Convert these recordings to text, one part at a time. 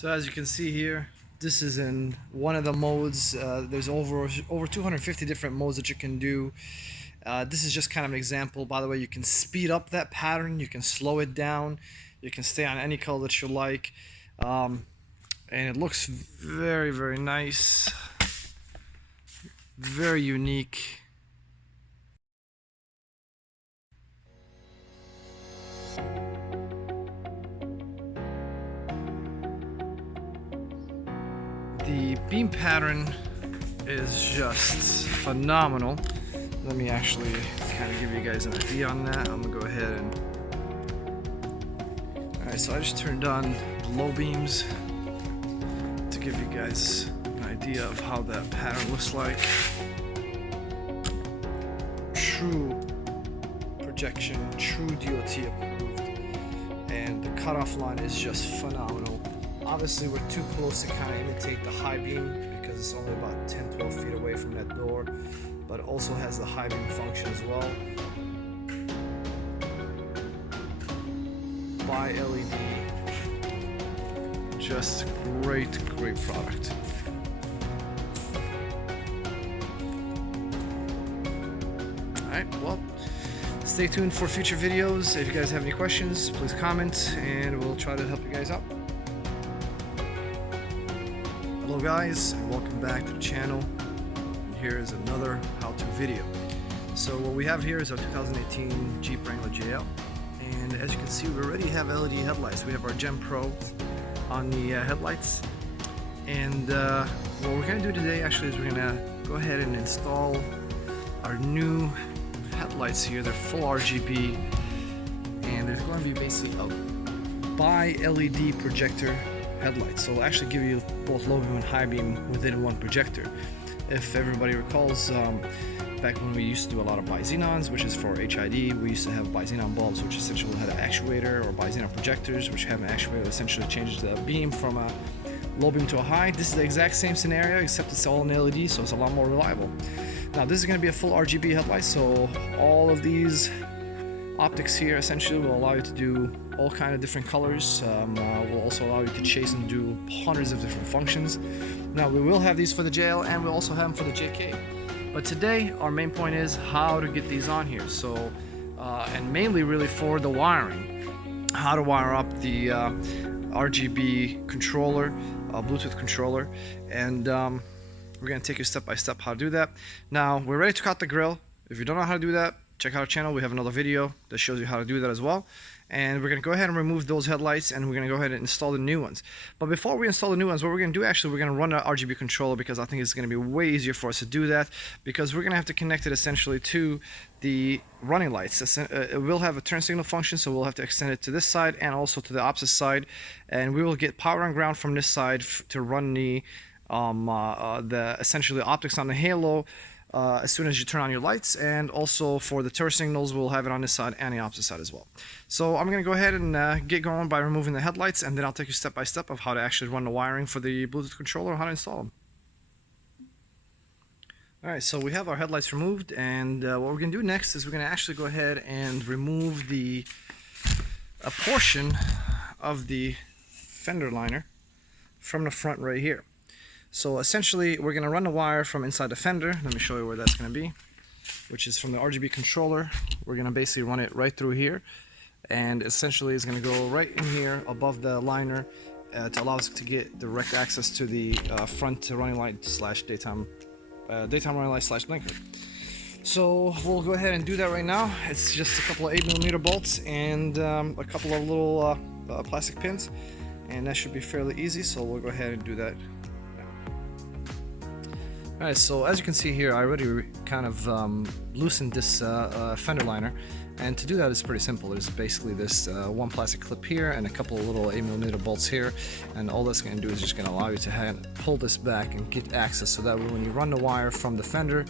So as you can see here, this is in one of the modes. There's over 250 different modes that you can do. This is just kind of an example. By the way, you can speed up that pattern, you can slow it down, you can stay on any color that you like, and it looks very, very nice, very unique. The beam pattern is just phenomenal. Let me actually kind of give you guys an idea on that. I'm gonna go ahead and... Alright, so I just turned on the low beams to give you guys an idea of how that pattern looks like. True projection, true DOT approved, and the cutoff line is just phenomenal. Obviously we're too close to kind of imitate the high beam because it's only about 10-12 feet away from that door, but it also has the high beam function as well. Bi-LED, just great product. Alright, well, stay tuned for future videos. If you guys have any questions, please comment and we'll try to help you guys out. Hello guys, and welcome back to the channel. And here is another how-to video. So what we have here is our 2018 Jeep Wrangler JL, and as you can see, we already have LED headlights. We have our Gem Pro on the headlights, and what we're going to do today actually is we're going to go ahead and install our new headlights here. They're full RGB, and there's going to be basically a bi-LED projector headlights, so it'll actually give you both low beam and high beam within one projector. If everybody recalls, back when we used to do a lot of bi-xenons, which is for HID, we used to have bi-xenon bulbs, which essentially had an actuator, or bi-xenon projectors, which have an actuator that essentially changes the beam from a low beam to a high. This is the exact same scenario, except it's all in LED, so it's a lot more reliable. Now this is going to be a full RGB headlight, so all of these optics here essentially will allow you to do all kind of different colors. Will also allow you to chase and do hundreds of different functions. Now we will have these for the JL, and we'll also have them for the JK. But today our main point is how to get these on here. So and mainly really for the wiring, how to wire up the RGB controller, Bluetooth controller, and we're gonna take you step by step how to do that. Now we're ready to cut the grill. If you don't know how to do that, check out our channel. We have another video that shows you how to do that as well. And we're going to go ahead and remove those headlights, and we're going to go ahead and install the new ones. But before we install the new ones, what we're going to do actually, we're going to run an RGB controller, because I think it's going to be way easier for us to do that, because we're going to have to connect it essentially to the running lights. It will have a turn signal function, so we'll have to extend it to this side and also to the opposite side, and we will get power and ground from this side to run the essentially optics on the halo as soon as you turn on your lights, and also for the turn signals we'll have it on this side and the opposite side as well. So I'm going to go ahead and get going by removing the headlights, and then I'll take you step by step of how to actually run the wiring for the Bluetooth controller and how to install them. Alright, so we have our headlights removed, and what we're going to do next is we're going to actually go ahead and remove a portion of the fender liner from the front right here. So essentially we're going to run the wire from inside the fender. Let me show you where that's going to be, which is from the RGB controller. We're going to basically run it right through here, and essentially it's going to go right in here above the liner to allow us to get direct access to the front running light slash daytime running light slash blinker. So we'll go ahead and do that right now. It's just a couple of 8mm bolts and a couple of little plastic pins, and that should be fairly easy, so we'll go ahead and do that. Alright, so as you can see here, I already kind of loosened this fender liner, and to do that is pretty simple. There's basically this one plastic clip here and a couple of little 8mm bolts here, and all that's going to do is just going to allow you to pull this back and get access, so that when you run the wire from the fender,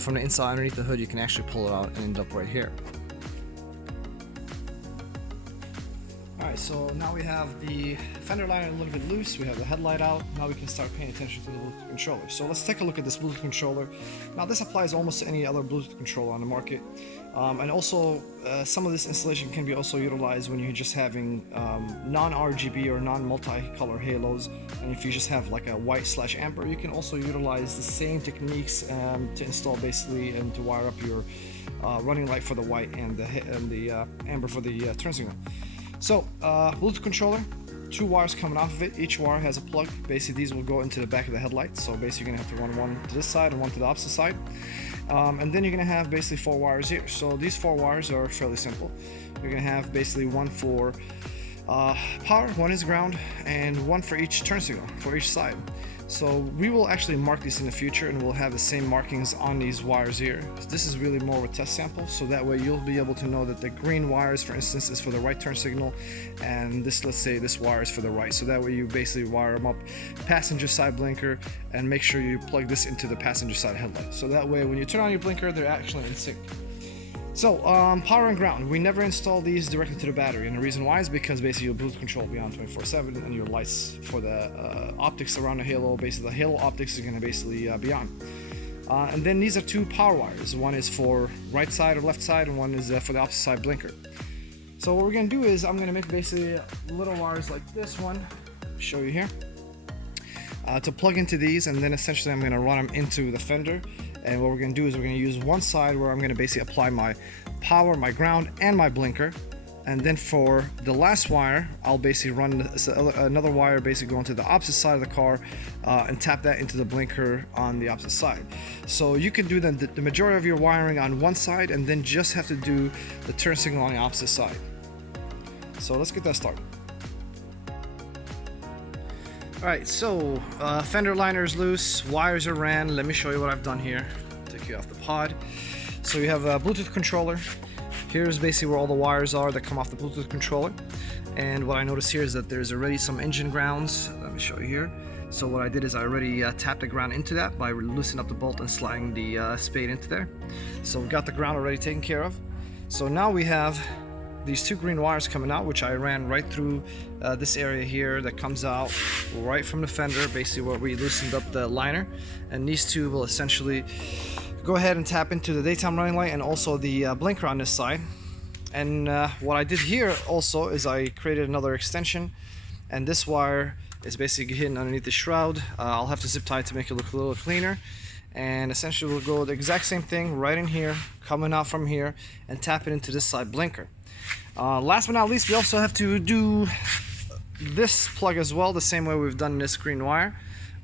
from the inside underneath the hood, you can actually pull it out and end up right here. Alright, So now we have the fender liner a little bit loose, we have the headlight out, now we can start paying attention to the Bluetooth controller. So let's take a look at this Bluetooth controller. Now this applies almost to any other Bluetooth controller on the market. And also some of this installation can be also utilized when you're just having non-RGB or non-multicolor halos, and if you just have like a white/amber, you can also utilize the same techniques to install basically and to wire up your running light for the white and the amber for the turn signal. So Bluetooth controller, 2 wires coming off of it. Each wire has a plug. Basically these will go into the back of the headlight, so basically you're gonna have to run one to this side and one to the opposite side, and then you're gonna have basically 4 wires here. So these 4 wires are fairly simple. You're gonna have basically one for power, one is ground, and one for each turn signal for each side. So we will actually mark these in the future, and we'll have the same markings on these wires here. This is really more of a test sample, so that way you'll be able to know that the green wires, for instance, is for the right turn signal, and this, let's say this wire is for the right. So that way you basically wire them up passenger side blinker and make sure you plug this into the passenger side headlight. So that way when you turn on your blinker, they're actually in sync. So, power and ground, we never install these directly to the battery, and the reason why is because basically your Bluetooth control will be on 24/7, and your lights for the optics around the halo, basically the halo optics are going to basically be on. And then these are 2 power wires. One is for right side or left side, and one is for the opposite side blinker. So what we're going to do is I'm going to make basically little wires like this one, show you here, to plug into these, and then essentially I'm going to run them into the fender. And what we're going to do is we're going to use one side where I'm going to basically apply my power, my ground, and my blinker. And then for the last wire, I'll basically run another wire basically going to the opposite side of the car and tap that into the blinker on the opposite side. So you can do the majority of your wiring on one side and then just have to do the turn signal on the opposite side. So let's get that started. Alright, so fender liner is loose, wires are ran. Let me show you what I've done here. Take you off the pod. So you have a Bluetooth controller. Here's basically where all the wires are that come off the Bluetooth controller. And what I notice here is that there's already some engine grounds. Let me show you here. So what I did is I already tapped the ground into that by loosening up the bolt and sliding the spade into there. So we've got the ground already taken care of. So now we have these 2 green wires coming out, which I ran right through this area here that comes out right from the fender, basically where we loosened up the liner. And these 2 will essentially go ahead and tap into the daytime running light and also the blinker on this side. And what I did here also is I created another extension, and this wire is basically hidden underneath the shroud. I'll have to zip tie it to make it look a little cleaner. And essentially we'll go the exact same thing right in here, coming out from here, and tap it into this side blinker. Last but not least, we also have to do this plug as well, the same way we've done this green wire.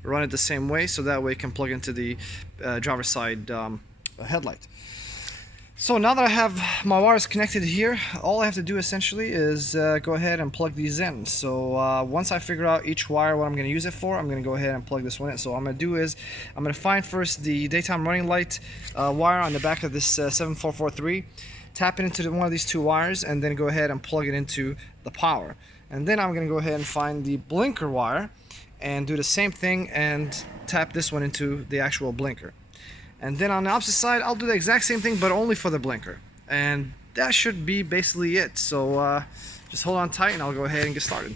Run it the same way, so that way it can plug into the driver's side headlight. So now that I have my wires connected here, all I have to do essentially is go ahead and plug these in. So once I figure out each wire, what I'm going to use it for, I'm going to go ahead and plug this one in. So what I'm going to do is I'm going to find first the daytime running light wire on the back of this 7443. Tap it into one of these 2 wires, and then go ahead and plug it into the power. And then I'm going to go ahead and find the blinker wire and do the same thing and tap this one into the actual blinker. And then on the opposite side, I'll do the exact same thing, but only for the blinker. And that should be basically it. So just hold on tight and I'll go ahead and get started.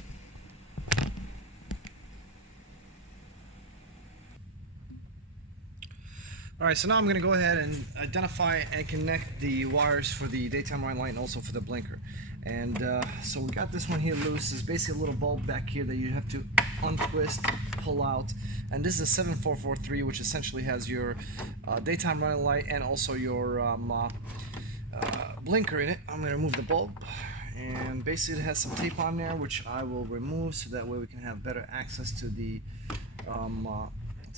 Alright, so now I'm going to go ahead and identify and connect the wires for the daytime running light and also for the blinker. And so we got this one here loose. There's basically a little bulb back here that you have to untwist, pull out. And this is a 7443, which essentially has your daytime running light and also your blinker in it. I'm going to remove the bulb. And basically it has some tape on there, which I will remove so that way we can have better access to the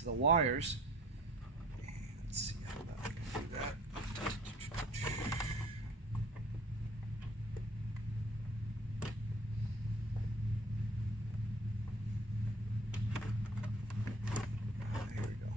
wires. Let's see how I can do that. Here we go.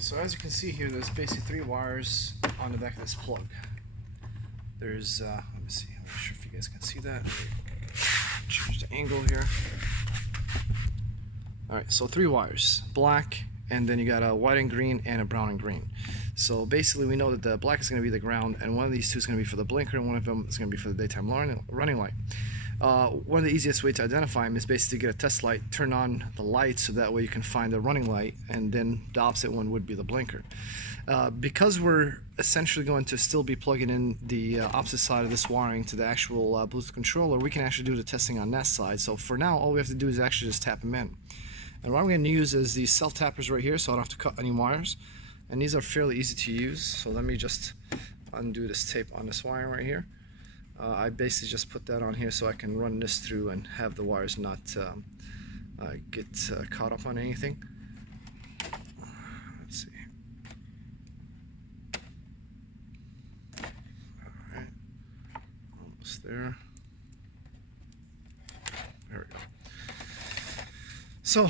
So as you can see here, there's basically 3 wires on the back of this plug. There's, let me see, I'm not sure if you guys can see that. Change the angle here. Alright, so 3 wires, black, and then you got a white and green and a brown and green. So basically we know that the black is going to be the ground, and one of these two is going to be for the blinker, and one of them is going to be for the daytime running light. One of the easiest way to identify them is basically to get a test light, turn on the light so that way you can find the running light, and then the opposite one would be the blinker. Because we're essentially going to still be plugging in the opposite side of this wiring to the actual Bluetooth controller, we can actually do the testing on that side. So for now, all we have to do is actually just tap them in. And what I'm going to use is these cell tappers right here, so I don't have to cut any wires. And these are fairly easy to use, so let me just undo this tape on this wire right here. I basically just put that on here so I can run this through and have the wires not get caught up on anything. Let's see. Alright, almost there. There we go. So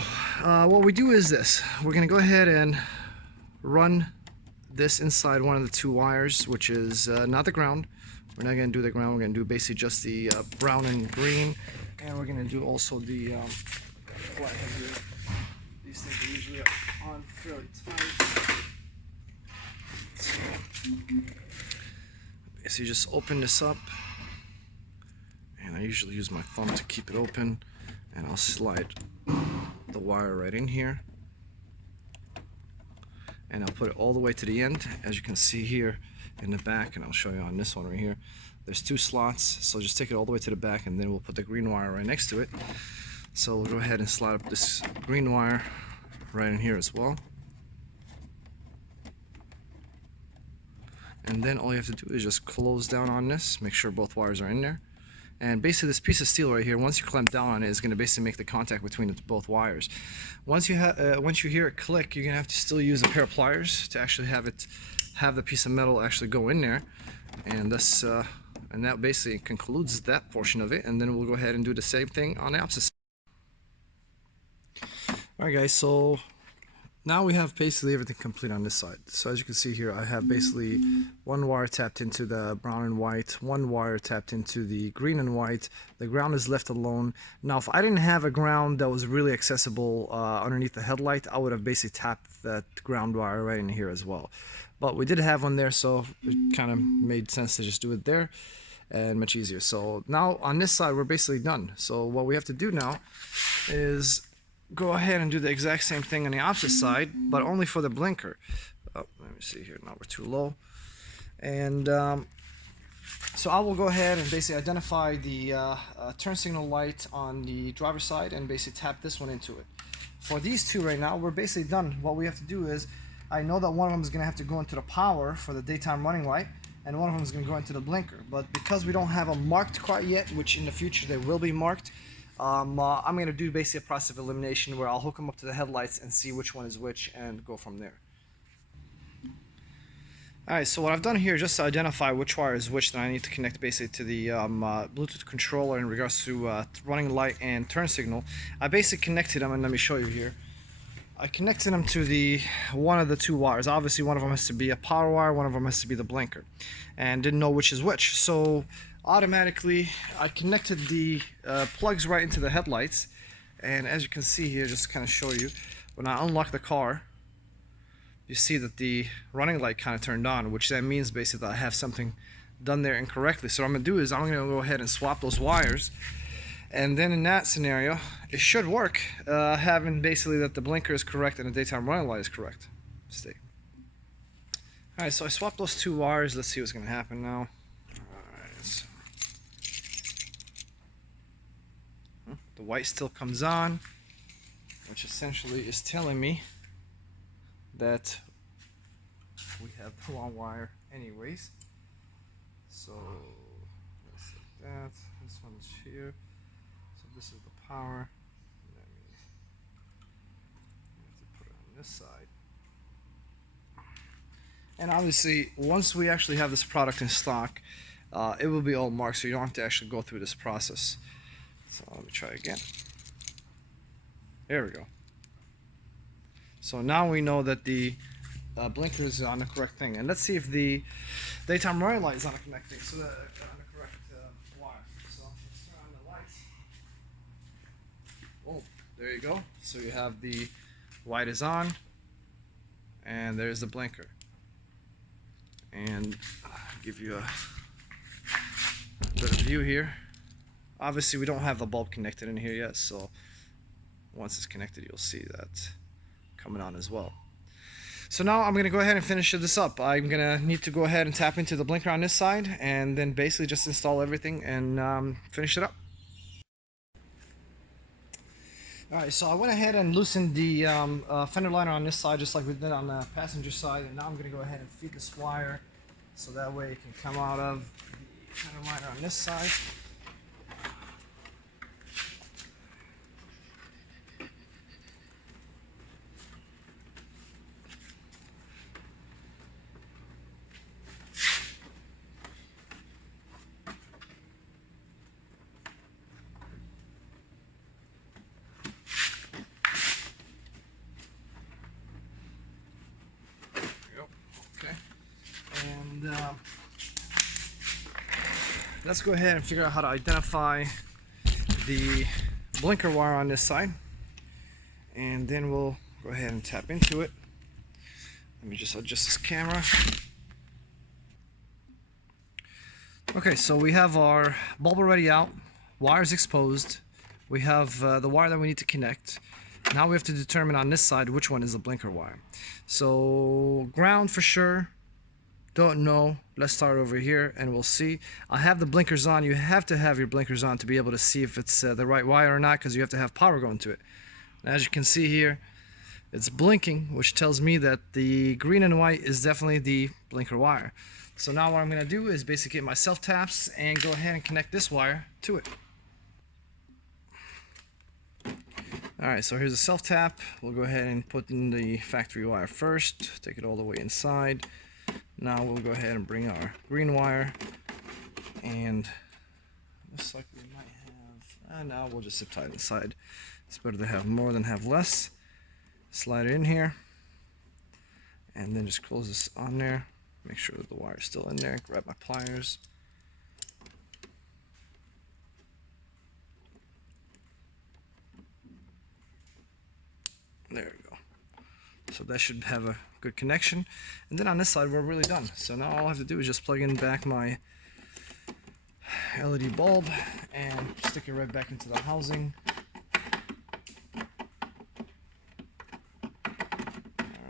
what we do is this. We're going to go ahead and run this inside one of the 2 wires, which is not the ground. We're not going to do the ground. We're going to do basically just the brown and green, and we're going to do also the black here. These things are usually on fairly tight. So you just open this up, and I usually use my thumb to keep it open, and I'll slide the wire right in here. And I'll put it all the way to the end, as you can see here in the back, and I'll show you on this one right here. There's 2 slots, so just take it all the way to the back, and then we'll put the green wire right next to it. So we'll go ahead and slide up this green wire right in here as well. And then all you have to do is just close down on this, make sure both wires are in there. And basically this piece of steel right here, once you clamp down on it, is going to basically make the contact between both wires. Once you hear it click, you're going to have to still use a pair of pliers to actually have the piece of metal actually go in there. And this, and that basically concludes that portion of it. And then we'll go ahead and do the same thing on the opposite side. Alright guys, so now we have basically everything complete on this side. So as you can see here, I have basically 1 wire tapped into the brown and white, 1 wire tapped into the green and white. The ground is left alone. Now if I didn't have a ground that was really accessible underneath the headlight, I would have basically tapped that ground wire right in here as well. But we did have one there, so it kind of made sense to just do it there, and much easier. So now on this side we're basically done. So what we have to do now is go ahead and do the exact same thing on the opposite side, but only for the blinker. Oh, let me see here, now we're too low. And so I will go ahead and basically identify the turn signal light on the driver's side and basically tap this one into it. For these 2 right now, we're basically done. What we have to do is, I know that one of them is going to have to go into the power for the daytime running light, and one of them is going to go into the blinker. But because we don't have them marked quite yet, which in the future they will be marked, I'm going to do basically a process of elimination where I'll hook them up to the headlights and see which one is which and go from there. Alright, so what I've done here, just to identify which wire is which that I need to connect basically to the Bluetooth controller in regards to running light and turn signal, I basically connected them, and let me show you here. I connected them to one of the 2 wires. Obviously one of them has to be a power wire, one of them has to be the blinker, and didn't know which is which. So automatically I connected the plugs right into the headlights, and as you can see here, just to kind of show you, when I unlock the car, you see that the running light kind of turned on, which then means basically that I have something done there incorrectly. So what I'm going to do is I'm going to go ahead and swap those wires, and then in that scenario it should work, having basically that the blinker is correct and the daytime running light is correct. Stay. Alright, so I swapped those 2 wires. Let's see what's going to happen now. Alright, the white still comes on, which essentially is telling me that we have the wrong wire anyways. So let's set that. This one's here. So this is the power. That means we have to put it on this side. And obviously, once we actually have this product in stock, it will be all marked, so you don't have to actually go through this process. So let me try again. There we go. So now we know that the blinker is on the correct thing. And let's see if the daytime running light is on the connecting, so that on the correct wire. So let's turn on the lights. Oh, there you go. So you have the light is on, and there's the blinker. And I'll give you a better view here. Obviously we don't have the bulb connected in here yet, so once it's connected you'll see that coming on as well. So now I'm going to go ahead and finish this up. I'm going to need to go ahead and tap into the blinker on this side and then basically just install everything and finish it up. Alright, so I went ahead and loosened the fender liner on this side just like we did on the passenger side, and now I'm going to go ahead and feed this wire so that way it can come out of the fender liner on this side. And let's go ahead and figure out how to identify the blinker wire on this side, and then we'll go ahead and tap into it. Let me just adjust this camera. Okay, so we have our bulb already out, wires exposed, we have the wire that we need to connect. Now we have to determine on this side which one is the blinker wire. So ground for sure, don't know. Let's start over here and we'll see. I have the blinkers on. You have to have your blinkers on to be able to see if it's the right wire or not, because you have to have power going to it. And as you can see here, it's blinking, which tells me that the green and white is definitely the blinker wire. So now what I'm going to do is basically get my self taps and go ahead and connect this wire to it. Alright, so here's a self tap. We'll go ahead and put in the factory wire first, take it all the way inside. Now we'll go ahead and bring our green wire, and looks like we might have, now we'll just zip tie it inside. It's better to have more than have less. Slide it in here, and then just close this on there. Make sure that the wire is still in there. Grab my pliers. There we go. So that should have a good connection. And then on this side we're really done. So now all I have to do is just plug in back my LED bulb and stick it right back into the housing.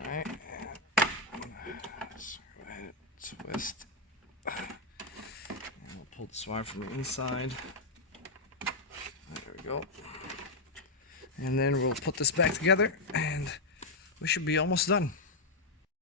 Alright. Let's go ahead and twist. And we'll pull this wire from the inside. There we go. And then we'll put this back together and we should be almost done.